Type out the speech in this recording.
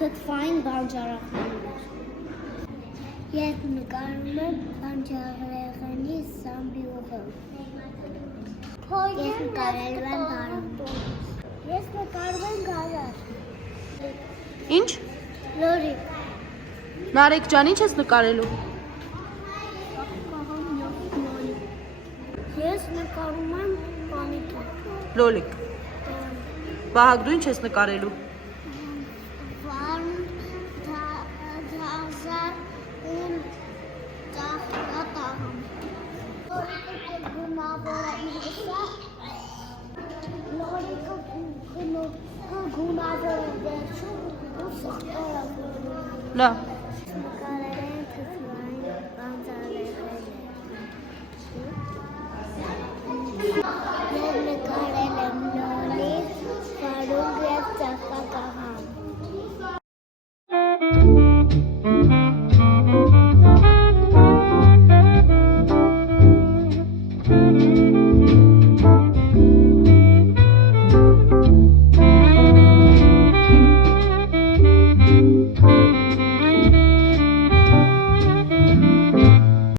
թթվային բանջարեղեններ։ Ես նկարում եմ բանջարեղենի զամբյուղը։ Ես նկարելու եմ բարում։ Ես նկարում եմ գարար։ Ինչ։ Լորիկ։ Նարեկ ջան, ինչ ես նկարելու։ Ես նկարում եմ պանիկի։ Լոլիկ։ Վահագ, դու ինչ ես նկարելու։ Վարմ դազար ում տաղտաղում։ Լորիկը գունավորը իրսա։ Լորիկը գունավորը վերջում ու սխտորը։ Լավ։ Նկարել են թթվային բանջարեղեններ։